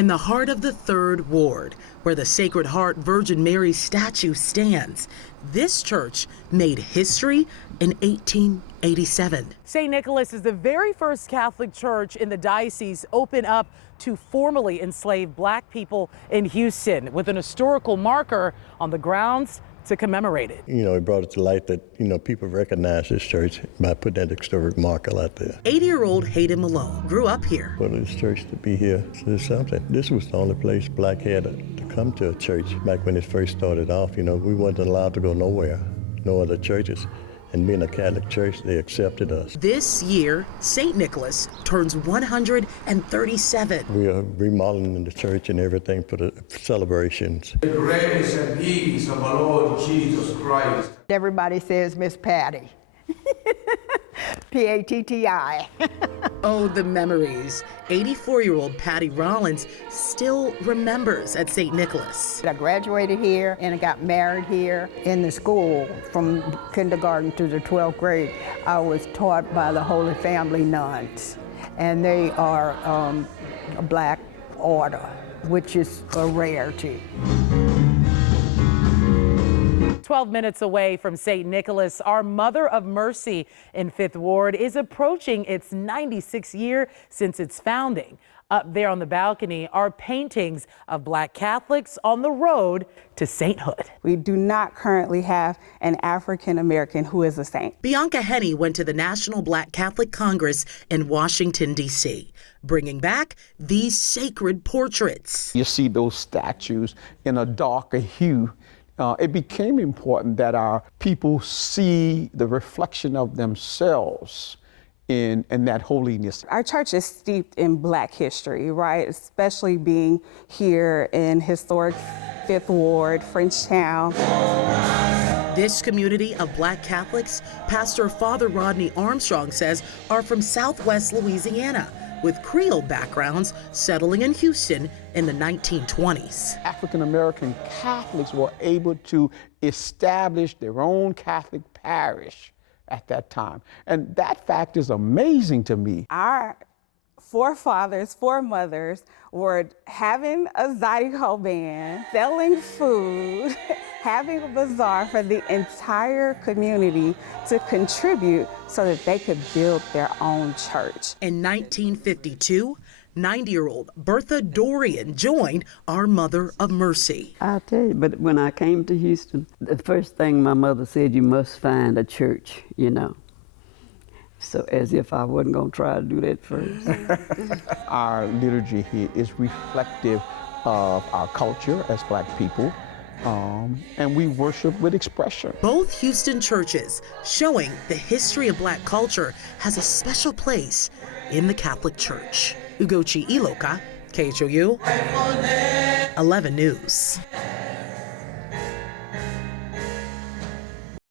In the heart of the 3rd Ward, where the Sacred Heart Virgin Mary statue stands, this church made history in 1887. St. Nicholas is the very first Catholic church in the diocese open up to formerly enslaved Black people in Houston, with an historical marker on the grounds to commemorate it. You know, it brought it to light that, people recognize this church by putting that historic marker out there. 80-year-old Hayden Malone grew up here. For this church to be here is something. This was the only place Black had to come to a church back when it first started off. We weren't allowed to go nowhere, no other churches. And being a Catholic church, they accepted us. This year, St. Nicholas turns 137. We are remodeling the church and everything for the celebrations. The grace and peace of our Lord Jesus Christ. Everybody says Miss Patty. P-A-T-T-I. Oh, the memories. 84-year-old Patty Rollins still remembers at St. Nicholas. I graduated here and I got married here. In the school from kindergarten to the 12th grade, I was taught by the Holy Family nuns. And they are a Black order, which is a rarity. 12 minutes away from St. Nicholas, our Mother of Mercy in 5th Ward is approaching its 96th year since its founding. Up there on the balcony are paintings of Black Catholics on the road to sainthood. We do not currently have an African American who is a saint. Bianca Henney went to the National Black Catholic Congress in Washington, D.C., bringing back these sacred portraits. You see those statues in a darker hue. It became important that our people see the reflection of themselves in that holiness. Our church is steeped in Black history, right? Especially being here in historic 5th Ward, Frenchtown. This community of Black Catholics, Pastor Father Rodney Armstrong says, are from Southwest Louisiana, with Creole backgrounds settling in Houston in the 1920s. African American Catholics were able to establish their own Catholic parish at that time. And that fact is amazing to me. Our forefathers, foremothers were having a Zydeco band, selling food, having a bazaar for the entire community to contribute so that they could build their own church. In 1952, 90-year-old Bertha Dorian joined our Mother of Mercy. I'll tell you, but when I came to Houston, the first thing my mother said, you must find a church, So as if I wasn't going to try to do that first. Our liturgy here is reflective of our culture as Black people. And we worship with expression. Both Houston churches showing the history of Black culture has a special place in the Catholic Church. Ugochi Iloka, KHOU 11 News.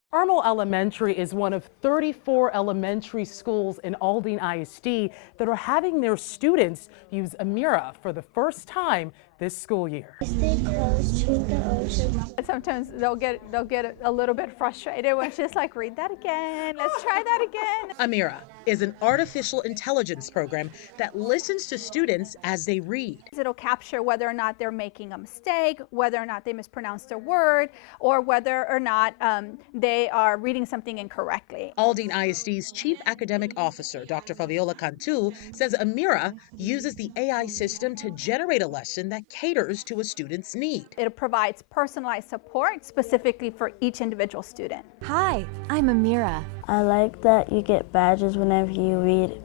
Carmel Elementary is one of 34 elementary schools in Aldine ISD that are having their students use Amira for the first time this school year. Stay close to the ocean. Sometimes they'll get a little bit frustrated when she's like, read that again, let's try that again. Amira is an artificial intelligence program that listens to students as they read. It'll capture whether or not they're making a mistake, whether or not they mispronounced a word, or whether or not they are reading something incorrectly. Aldine ISD's Chief Academic Officer, Dr. Fabiola Cantu, says Amira uses the AI system to generate a lesson that caters to a student's need. It provides personalized support specifically for each individual student. Hi, I'm Amira. I like that you get badges whenever you read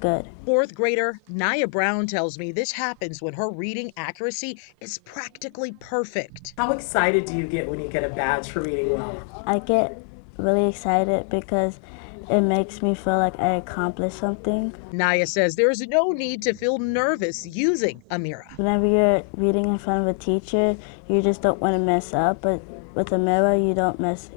good. Fourth grader Naya Brown tells me this happens when her reading accuracy is practically perfect. How excited do you get when you get a badge for reading well? I get really excited because it makes me feel like I accomplished something. Naya says there is no need to feel nervous using Amira. Whenever you're reading in front of a teacher, you just don't want to mess up, but with Amira,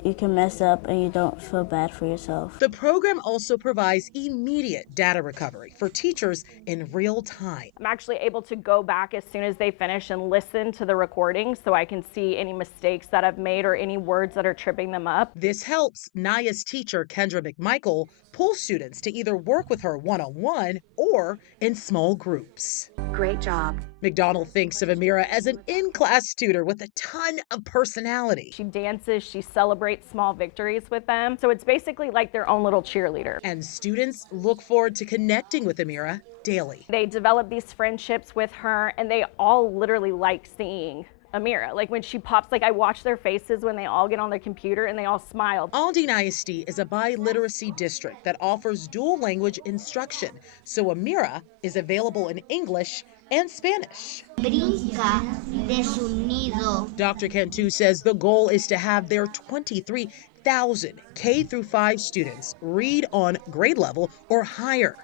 you can mess up and you don't feel bad for yourself. The program also provides immediate data recovery for teachers in real time. I'm actually able to go back as soon as they finish and listen to the recording so I can see any mistakes that I've made or any words that are tripping them up. This helps Naya's teacher, Kendra McMichael, pull students to either work with her one-on-one or in small groups. Great job. McDonald thinks of Amira as an in-class tutor with a ton of personality. She dances, she celebrates small victories with them. So it's basically like their own little cheerleader. And students look forward to connecting with Amira daily. They develop these friendships with her, and they all literally like seeing Amira. Like when she pops, like I watch their faces when they all get on their computer and they all smile. Aldine ISD is a biliteracy district that offers dual language instruction, so Amira is available in English and Spanish. Brinca de su nido. Dr. Cantu says the goal is to have their 23,000 K-5 students read on grade level or higher.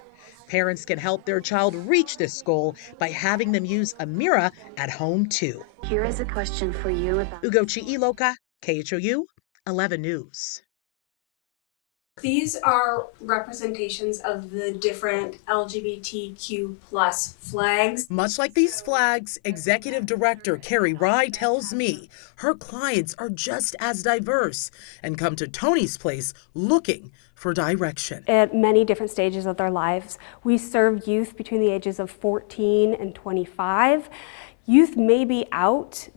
Parents can help their child reach this goal by having them use Amira at home too. Here is a question for you about Ugochi Iloka, KHOU 11 News. These are representations of the different LGBTQ plus flags. Much like these flags, Executive Director Carrie Rye tells me her clients are just as diverse and come to Tony's Place looking for direction. At many different stages of their lives, we serve youth between the ages of 14 and 25. Youth may be out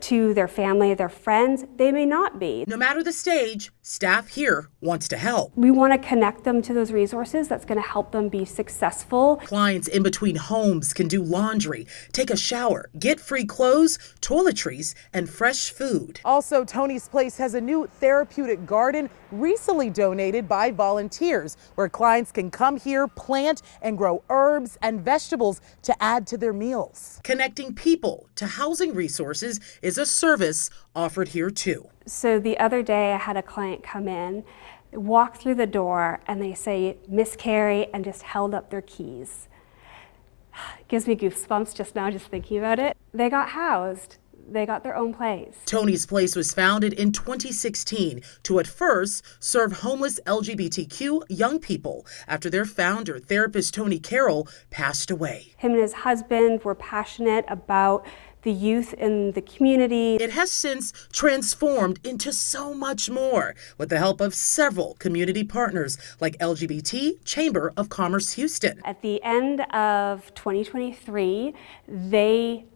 to their family, their friends. They may not be. No matter the stage, staff here wants to help. We want to connect them to those resources that's going to help them be successful. Clients in between homes can do laundry, take a shower, get free clothes, toiletries, and fresh food. Also, Tony's Place has a new therapeutic garden recently donated by volunteers, where clients can come here, plant and grow herbs and vegetables to add to their meals. Connecting people to housing resources is a service offered here too. So the other day I had a client come in, walk through the door, and they say, "Miss Carrie," and just held up their keys. It gives me goosebumps just now just thinking about it. They got housed. They got their own place. Tony's Place was founded in 2016 to at first serve homeless LGBTQ young people after their founder, therapist Tony Carroll, passed away. Him and his husband were passionate about the youth in the community. It has since transformed into so much more with the help of several community partners like LGBT Chamber of Commerce Houston. At the end of 2023, they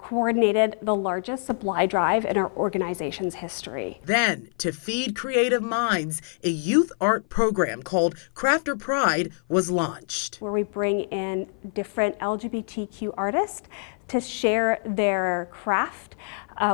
coordinated the largest supply drive in our organization's history. Then, to feed creative minds, a youth art program called Crafter Pride was launched, where we bring in different LGBTQ artists to share their craft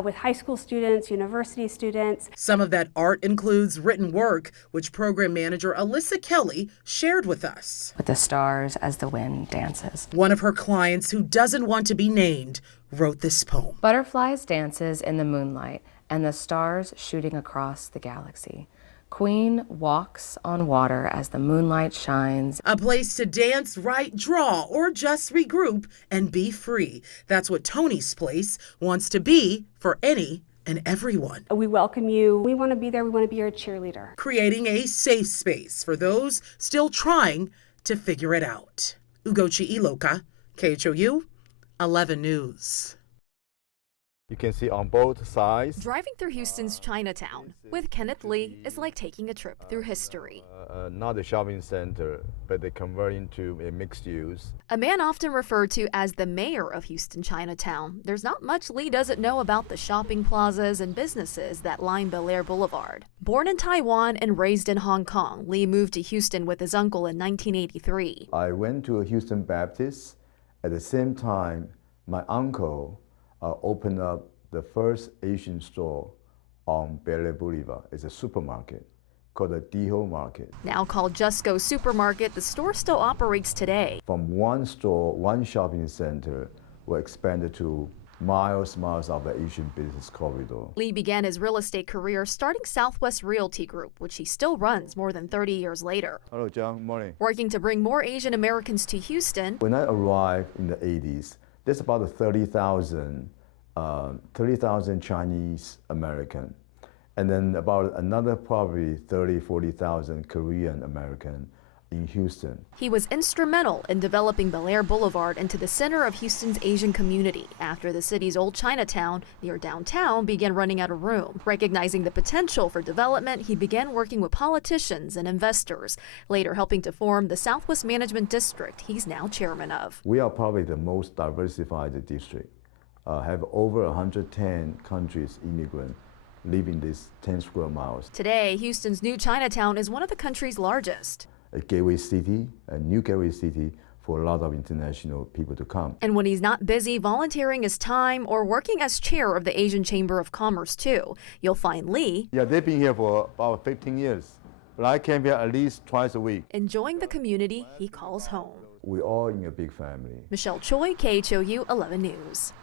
with high school students, university students. Some of that art includes written work, which program manager Alyssa Kelly shared with us. With the stars as the wind dances. One of her clients, who doesn't want to be named, wrote this poem. Butterflies dances in the moonlight and the stars shooting across the galaxy. Queen walks on water as the moonlight shines. A place to dance, write, draw, or just regroup and be free. That's what Tony's Place wants to be for any and everyone. We welcome you. We want to be there. We want to be your cheerleader. Creating a safe space for those still trying to figure it out. Ugochi Iloka, KHOU 11 News. You can see on both sides. Driving through Houston's Chinatown with Kenneth Lee is like taking a trip through history. Not a shopping center, but they convert into a mixed use. A man often referred to as the mayor of Houston Chinatown, there's not much Lee doesn't know about the shopping plazas and businesses that line Bel Air Boulevard. Born in Taiwan and raised in Hong Kong, Lee moved to Houston with his uncle in 1983. I went to a Houston Baptist. At the same time, my uncle opened up the first Asian store on Bel Air Boulevard. It's a supermarket called the Diho Market. Now called Just Go Supermarket, the store still operates today. From one store, one shopping center, were expanded to miles of the Asian business corridor. Lee began his real estate career starting Southwest Realty Group, which he still runs more than 30 years later. Hello, John. Morning. Working to bring more Asian Americans to Houston. When I arrived in the 80s, there's about 30,000 Chinese American, and then about another probably 40,000 Korean American in Houston. He was instrumental in developing Bel Air Boulevard into the center of Houston's Asian community after the city's old Chinatown near downtown began running out of room. Recognizing the potential for development, he began working with politicians and investors, later helping to form the Southwest Management District he's now chairman of. We are probably the most diversified district, have over 110 countries immigrants living this 10 square miles. Today, Houston's new Chinatown is one of the country's largest. A gateway city, a new gateway city for a lot of international people to come. And when he's not busy volunteering his time or working as chair of the Asian Chamber of Commerce too, you'll find Lee. Yeah, they've been here for about 15 years, but I came here at least twice a week. Enjoying the community he calls home. We're all in a big family. Michelle Choi, KHOU 11 News.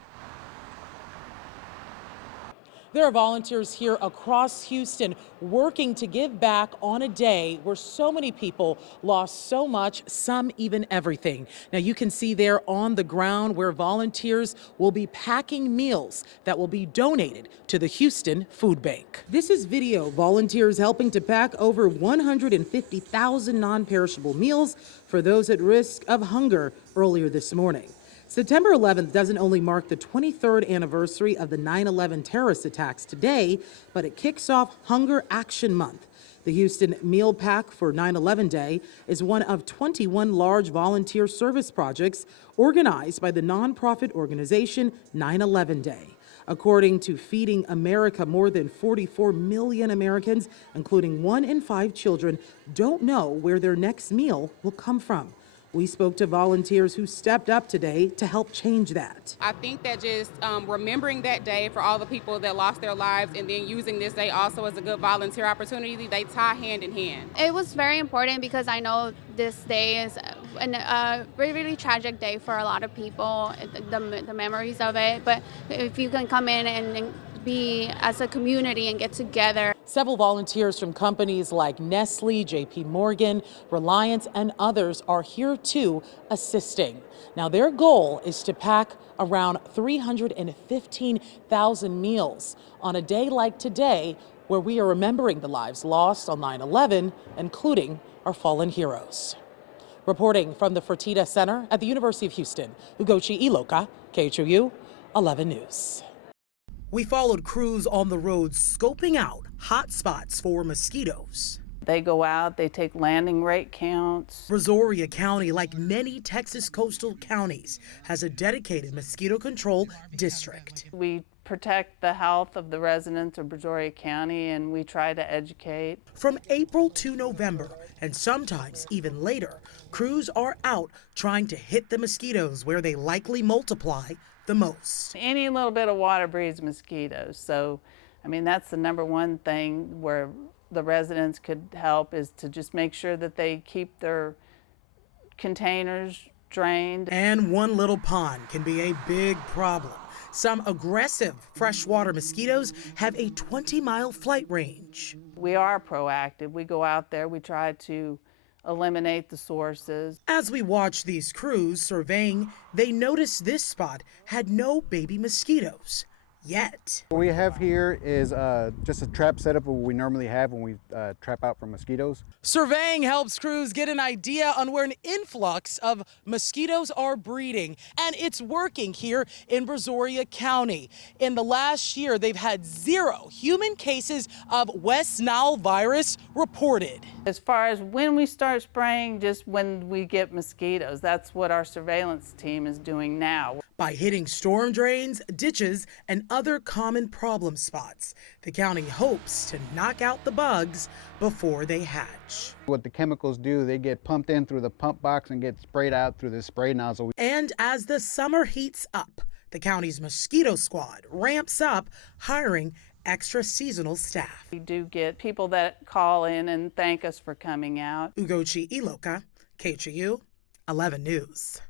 There are volunteers here across Houston working to give back on a day where so many people lost so much, some even everything. Now you can see there on the ground where volunteers will be packing meals that will be donated to the Houston Food Bank. This is video volunteers helping to pack over 150,000 non-perishable meals for those at risk of hunger earlier this morning. September 11th doesn't only mark the 23rd anniversary of the 9/11 terrorist attacks today, but it kicks off Hunger Action Month. The Houston Meal Pack for 9/11 Day is one of 21 large volunteer service projects organized by the nonprofit organization 9/11 Day. According to Feeding America, more than 44 million Americans, including 1 in 5 children, don't know where their next meal will come from. We spoke to volunteers who stepped up today to help change that. I think that just remembering that day for all the people that lost their lives and then using this day also as a good volunteer opportunity, they tie hand in hand. It was very important because I know this day is a really, really tragic day for a lot of people, the memories of it. But if you can come in and be as a community and get together. Several volunteers from companies like Nestle, JP Morgan, Reliance, and others are here too assisting. Now their goal is to pack around 315,000 meals on a day like today where we are remembering the lives lost on 9/11, including our fallen heroes. Reporting from the Fertitta Center at the University of Houston, Ugochi Iloka, KHOU 11 News. We followed crews on the road scoping out hot spots for mosquitoes. They go out, they take landing rate counts. Brazoria County, like many Texas coastal counties, has a dedicated mosquito control district. We protect the health of the residents of Brazoria County, and we try to educate. From April to November, and sometimes even later, crews are out trying to hit the mosquitoes where they likely multiply the most. Any little bit of water breeds mosquitoes. So, I mean, that's the number one thing where the residents could help, is to just make sure that they keep their containers drained. And one little pond can be a big problem. Some aggressive freshwater mosquitoes have a 20-mile flight range. We are proactive. We go out there, we try to eliminate the sources. As we watch these crews surveying, they noticed this spot had no baby mosquitoes yet. What we have here is just a trap setup what we normally have when we trap out for mosquitoes. Surveying helps crews get an idea on where an influx of mosquitoes are breeding, and it's working here in Brazoria County. In the last year, they've had 0 human cases of West Nile virus reported. As far as when we start spraying, just when we get mosquitoes, that's what our surveillance team is doing now. By hitting storm drains, ditches, and other common problem spots, the county hopes to knock out the bugs before they hatch. What the chemicals do, they get pumped in through the pump box and get sprayed out through the spray nozzle. And as the summer heats up, the county's mosquito squad ramps up, hiring extra seasonal staff. We do get people that call in and thank us for coming out. Ugochi Iloka, KHOU 11 News.